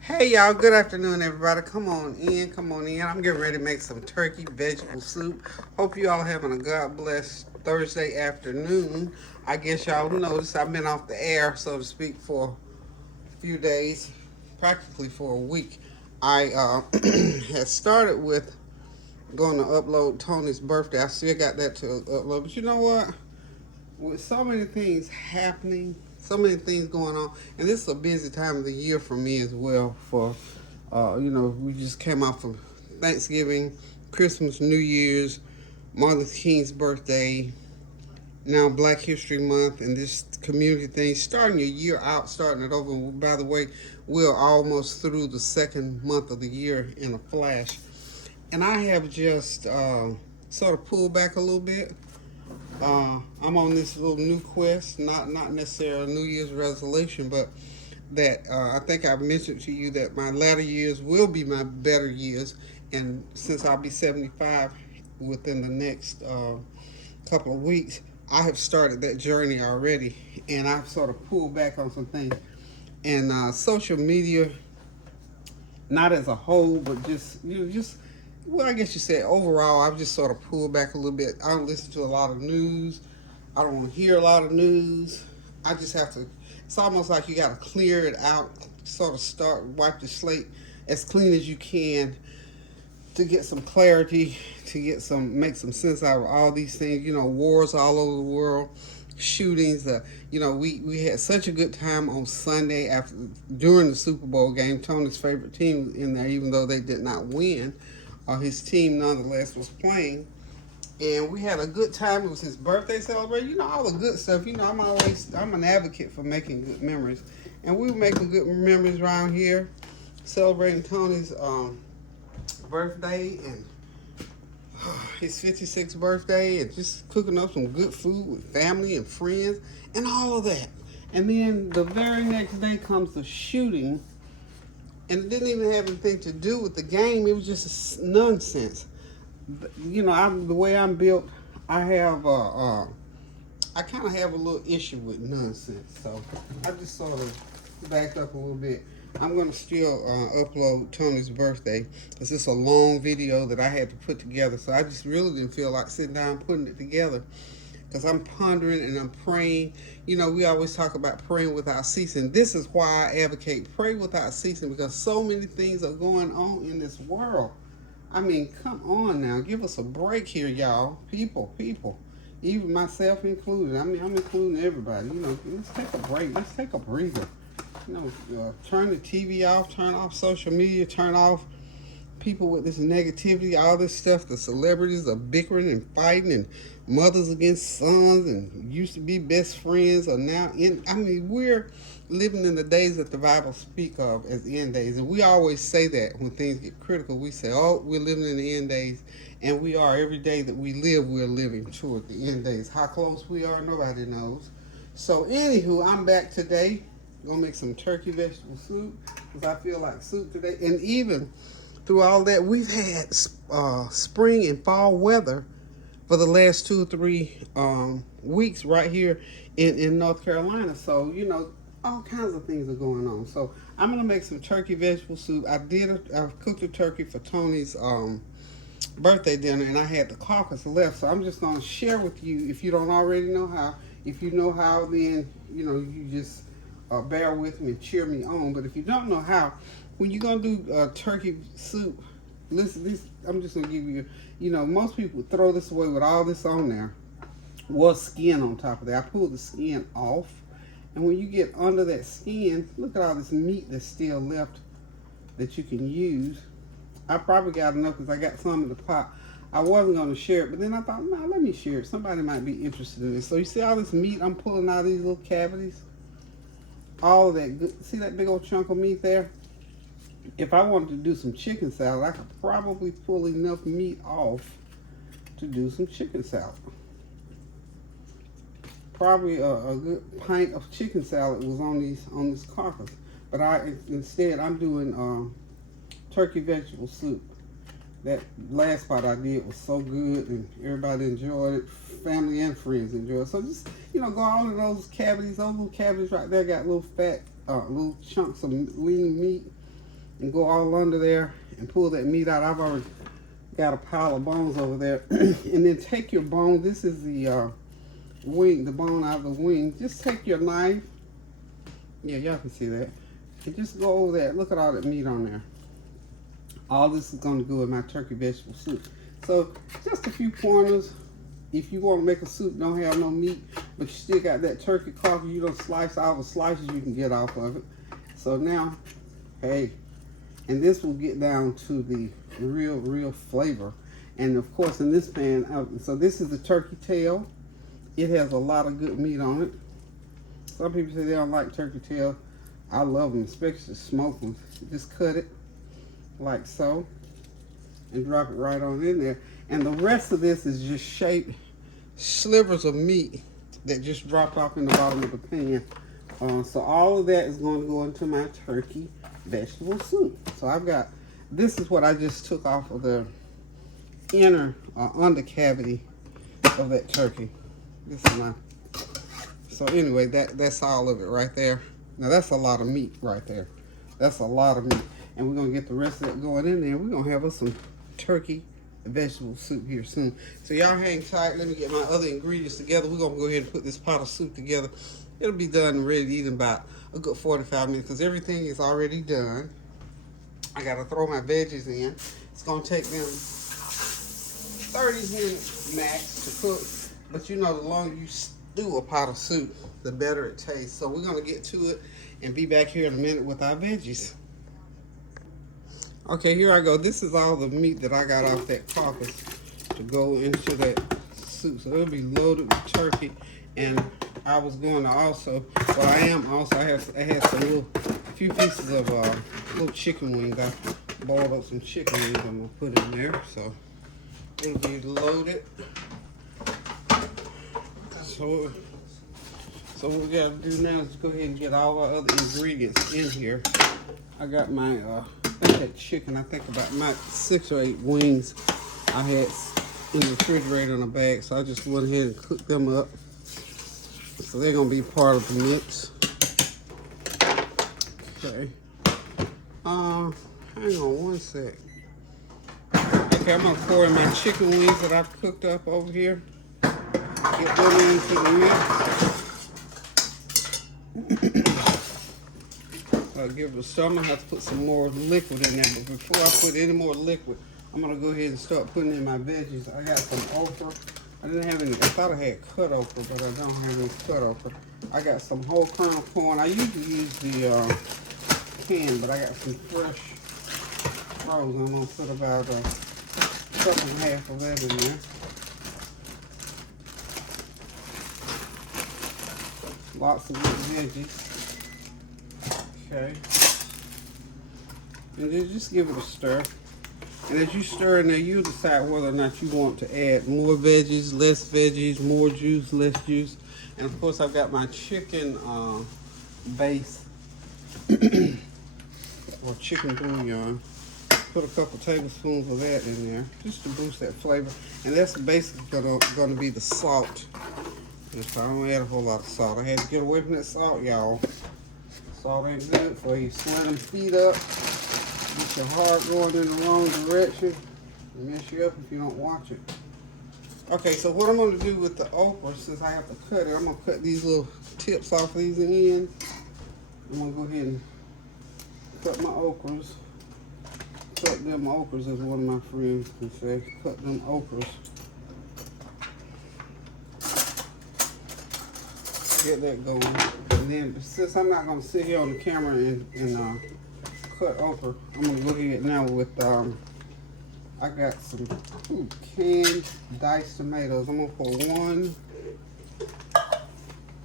Hey y'all, good afternoon everybody. Come on in, come on in. I'm getting ready to make some turkey vegetable soup. Hope you all having a God bless Thursday afternoon. I guess y'all noticed I've been off the air, so to speak, for a few days, practically for a week. I had started with going to upload Tony's birthday. I still got that to upload, but you know what? With so many things happening, so many things going on, and this is a busy time of the year for me as well. We just came off of Thanksgiving, Christmas, New Year's, Martin Luther King's birthday, now Black History Month, and this community thing. Starting your year out, starting it over. By the way, we're almost through the second month of the year in a flash, and I have just sort of pulled back a little bit. I'm on this little new quest, not necessarily a New Year's resolution, but that I think I've mentioned to you that my latter years will be my better years, and since I'll be 75 within the next couple of weeks, I have started that journey already, and I've sort of pulled back on some things. And social media, not as a whole, but just well, I guess you said overall, I've just sort of pulled back a little bit. I don't listen to a lot of news. I don't want to hear a lot of news. I just have to. It's almost like you got to clear it out, sort of start wipe the slate as clean as you can to get some clarity, to get make some sense out of all these things. Wars all over the world, shootings. We had such a good time on Sunday after during the Super Bowl game. Tony's favorite team was in there, even though they did not win. His team nonetheless was playing, and we had a good time. It was his birthday celebration. All the good stuff. I'm an advocate for making good memories, and we were making good memories around here, celebrating Tony's birthday and his 56th birthday, and just cooking up some good food with family and friends and all of that. And then the very next day comes the shooting, and it didn't even have anything to do with the game. It was just nonsense. The way I'm built, I kind of have a little issue with nonsense. So I just sort of backed up a little bit. I'm going to still upload Tony's birthday. It's just a long video that I had to put together. So I just really didn't feel like sitting down putting it together, because I'm pondering and I'm praying. We always talk about praying without ceasing. This is why I advocate pray without ceasing, because so many things are going on in this world. I mean, come on now. Give us a break here, y'all. People. Even myself included. I mean, I'm including everybody. Let's take a break. Let's take a breather. Turn the TV off, turn off social media, turn off people with this negativity, all this stuff. The celebrities are bickering and fighting, and mothers against sons, and used to be best friends are now in. I mean, we're living in the days that the Bible speak of as end days, and we always say that when things get critical. We say, "Oh, we're living in the end days," and we are. Every day that we live, we're living toward the end days. How close we are, nobody knows. So, anywho, I'm back today. Gonna make some turkey vegetable soup because I feel like soup today. And even through all that, we've had spring and fall weather for the last 2 or 3 weeks right here in North Carolina. So, all kinds of things are going on. So I'm gonna make some turkey vegetable soup. I've cooked a turkey for Tony's birthday dinner, and I had the carcass left. So I'm just gonna share with you, if you don't already know how. If you know how, then you just bear with me and cheer me on. But if you don't know how, when you're gonna do turkey soup, listen. I'm just gonna give you. Most people throw this away with all this on there. Was skin on top of that. I pulled the skin off, and when you get under that skin, look at all this meat that's still left that you can use. I probably got enough because I got some in the pot. I wasn't going to share it, but then I thought, no, let me share it. Somebody might be interested in this. So you see all this meat I'm pulling out of these little cavities? All of that good. See that big old chunk of meat there? If I wanted to do some chicken salad, I could probably pull enough meat off to do some chicken salad. Probably a good pint of chicken salad was on this carcass. But instead I'm doing turkey vegetable soup. That last part I did was so good, and everybody enjoyed it. Family and friends enjoyed it. So just, go all of those little cavities right there got little fat, little chunks of lean meat. and go all under there and pull that meat out. I've already got a pile of bones over there. And then take your bone. This is the wing, the bone out of the wing. Just take your knife. Yeah, y'all can see that. And just go over that. Look at all that meat on there. All this is going to go in my turkey vegetable soup. So just a few pointers. If you want to make a soup, don't have no meat, but you still got that turkey carcass, you don't slice all the slices you can get off of it. So now, hey, and this will get down to the real flavor. And of course in this pan, so this is the turkey tail. It has a lot of good meat on it. Some people say they don't like turkey tail. I love them, especially smoked ones. Just cut it like so and drop it right on in there. And the rest of this is just shaped slivers of meat that just dropped off in the bottom of the pan. So all of that is going to go into my turkey vegetable soup. So I've got, this is what I just took off of the inner under cavity of that turkey. This is my, so anyway, that's all of it right there. Now that's a lot of meat right there. That's a lot of meat. And we're going to get the rest of that going in there. We're going to have us some turkey vegetable soup here soon. So y'all hang tight. Let me get my other ingredients together. We're going to go ahead and put this pot of soup together. It'll be done and ready to eat in about a good 45 minutes because everything is already done. I got to throw my veggies in. It's going to take them 30 minutes max to cook. But you know, the longer you stew a pot of soup, the better it tastes. So we're going to get to it and be back here in a minute with our veggies. Okay, here I go. This is all the meat that I got off that carcass to go into that soup. So it'll be loaded with turkey. And I was going to also, well, I had some few pieces of little chicken wings. I boiled up some chicken wings I'm going to put in there. So it'll be loaded. So what we got to do now is go ahead and get all our other ingredients in here. I got my, I had chicken, I think about my 6 or 8 wings I had in the refrigerator in a bag, so I just went ahead and cooked them up. So they're gonna be part of the mix. Okay. Hang on one sec. Okay, I'm gonna pour in my chicken wings that I've cooked up over here. Get them into the mix. I'll give it a stir. I'm gonna have to put some more liquid in there, but before I put any more liquid, I'm gonna go ahead and start putting in my veggies. I got some okra. I didn't have any, I thought I had cut okra, but I don't have any cut okra. I got some whole kernel corn. I usually use the can, but I got some fresh frozen. I'm gonna put about a cup and a half of that in there. Lots of good veggies. Okay. And then just give it a stir. And as you stir in there, you decide whether or not you want to add more veggies, more juice, less juice. And of course, I've got my chicken base or chicken bouillon. Put a couple tablespoons of that in there just to boost that flavor. And that's basically going to be the salt. So I don't add a whole lot of salt. I had to get away from that salt, y'all. Salt ain't good for you. Slant them feet up. Get your heart going in the wrong direction. And mess you up if you don't watch it. Okay, so what I'm going to do with the okra, since I have to cut it, I'm going to cut these little tips off these ends. I'm going to go ahead and cut my okras. Cut them okras, as one of my friends can say. Cut them okras. Get that going. And then, since I'm not going to sit here on the camera and cut okra, I'm going to go ahead now with, I got some canned diced tomatoes. I'm going to put 1,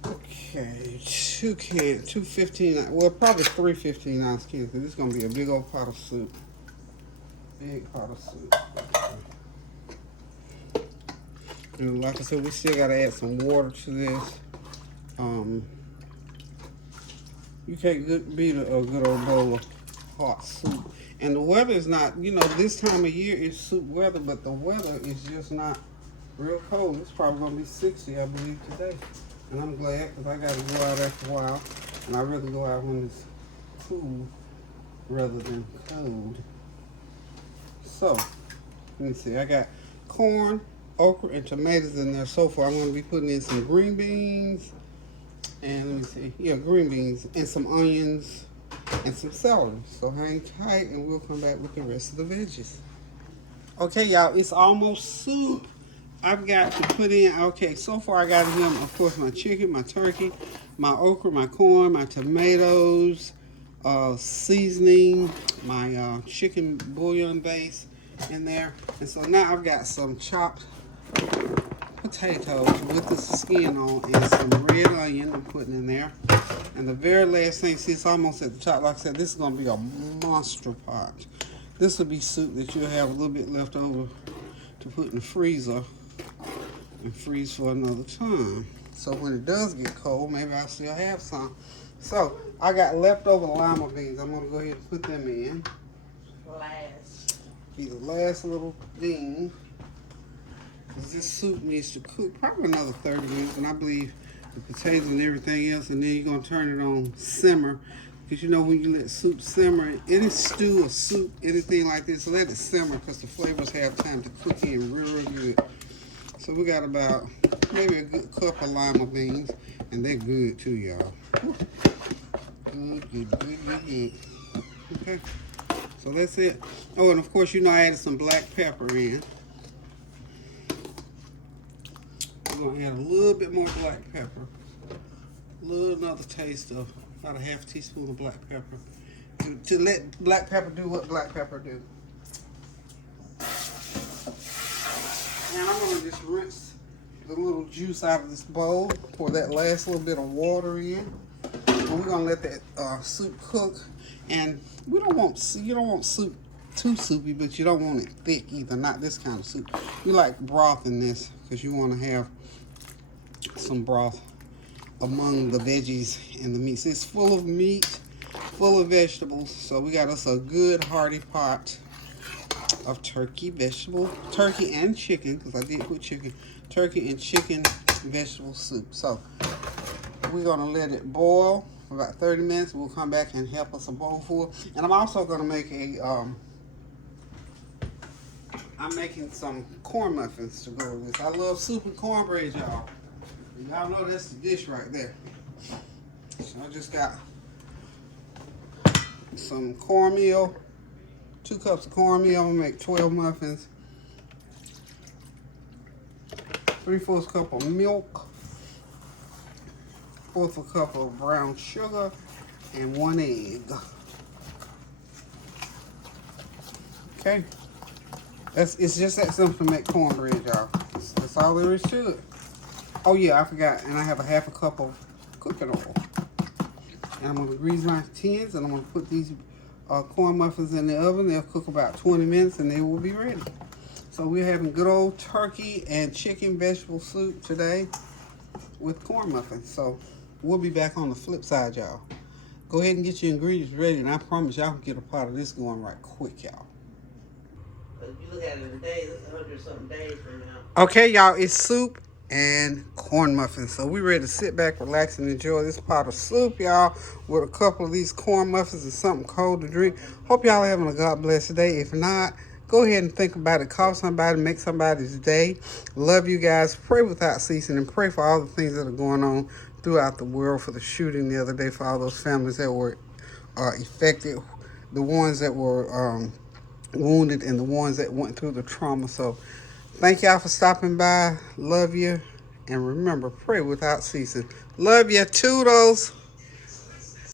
okay, 2 cans, 2 15, well, probably 3 15-ounce cans, because this is going to be a big old pot of soup. Big pot of soup. And like I said, we still got to add some water to this. You can't beat a good old bowl of hot soup. And the weather is not, you know, this time of year is soup weather, but the weather is just not real cold. It's probably going to be 60, I believe, today. And I'm glad, because I got to go out after a while. And I'd rather go out when it's cool rather than cold. So, let me see. I got corn, okra, and tomatoes in there so far. I'm going to be putting in some green beans. And let me see. Yeah, green beans and some onions and some celery. So hang tight and we'll come back with the rest of the veggies. Okay, y'all, it's almost soup. I've got to put in, okay, so far I got in here, of course, my chicken, my turkey, my okra, my corn, my tomatoes, seasoning, my chicken bouillon base in there. And so now I've got some chopped potatoes with the skin on and some red onion I'm putting in there. And the very last thing, see, it's almost at the top. Like I said, this is going to be a monster pot. This will be soup that you'll have a little bit left over to put in the freezer and freeze for another time. So when it does get cold, maybe I'll still have some. So I got leftover lima beans. I'm going to go ahead and put them in. Be the last little bean. Because this soup needs to cook probably another 30 minutes. And I believe the potatoes and everything else. And then you're going to turn it on simmer. Because you know when you let soup simmer, any stew or soup, anything like this, let it simmer because the flavors have time to cook in real good. So we got about maybe a good cup of lima beans, and they're good too, y'all. Good. Okay, so that's it. Oh, and of course, you know I added some black pepper in. We're gonna add a little bit more black pepper. Another taste of about a half teaspoon of black pepper to let black pepper do what black pepper do. Now I'm gonna just rinse the little juice out of this bowl, pour that last little bit of water in, and we're gonna let that soup cook. And you don't want soup too soupy, but you don't want it thick either. Not this kind of soup. You like broth in this because you want to have some broth among the veggies and the meats. It's full of meat, full of vegetables. So we got us a good hearty pot of turkey and chicken, because I did put chicken, turkey and chicken vegetable soup. So we're gonna let it boil for about 30 minutes. We'll come back and help us a bowl full. And I'm also gonna make I'm making some corn muffins to go with this. I love soup and cornbread, y'all. Y'all know that's the dish right there. So I just got some cornmeal, 2 cups of cornmeal. I'm gonna make 12 muffins. 3/4 cup of milk, 1/4 cup of brown sugar, and 1 egg. Okay, it's just that simple to make cornbread, y'all. That's all there is to it. Oh yeah, I forgot, and I have a 1/2 cup of cooking oil. And I'm gonna grease my tins, and I'm gonna put these corn muffins in the oven. They'll cook about 20 minutes, and they will be ready. So we're having good old turkey and chicken vegetable soup today with corn muffins. So we'll be back on the flip side, y'all. Go ahead and get your ingredients ready, and I promise y'all can get a pot of this going right quick, y'all. If you look at it in days, it's 100-something days from now. Okay, y'all, it's soup and corn muffins. So we ready to sit back, relax, and enjoy this pot of soup, y'all, with a couple of these corn muffins and something cold to drink. Hope y'all are having a God bless day. If not, go ahead and think about it. Call somebody, make somebody's day. Love you guys. Pray without ceasing, and pray for all the things that are going on throughout the world, for the shooting the other day, for all those families that were affected, the ones that were wounded, and the ones that went through the trauma. So thank y'all for stopping by. Love you. And remember, pray without ceasing. Love you. Toodles.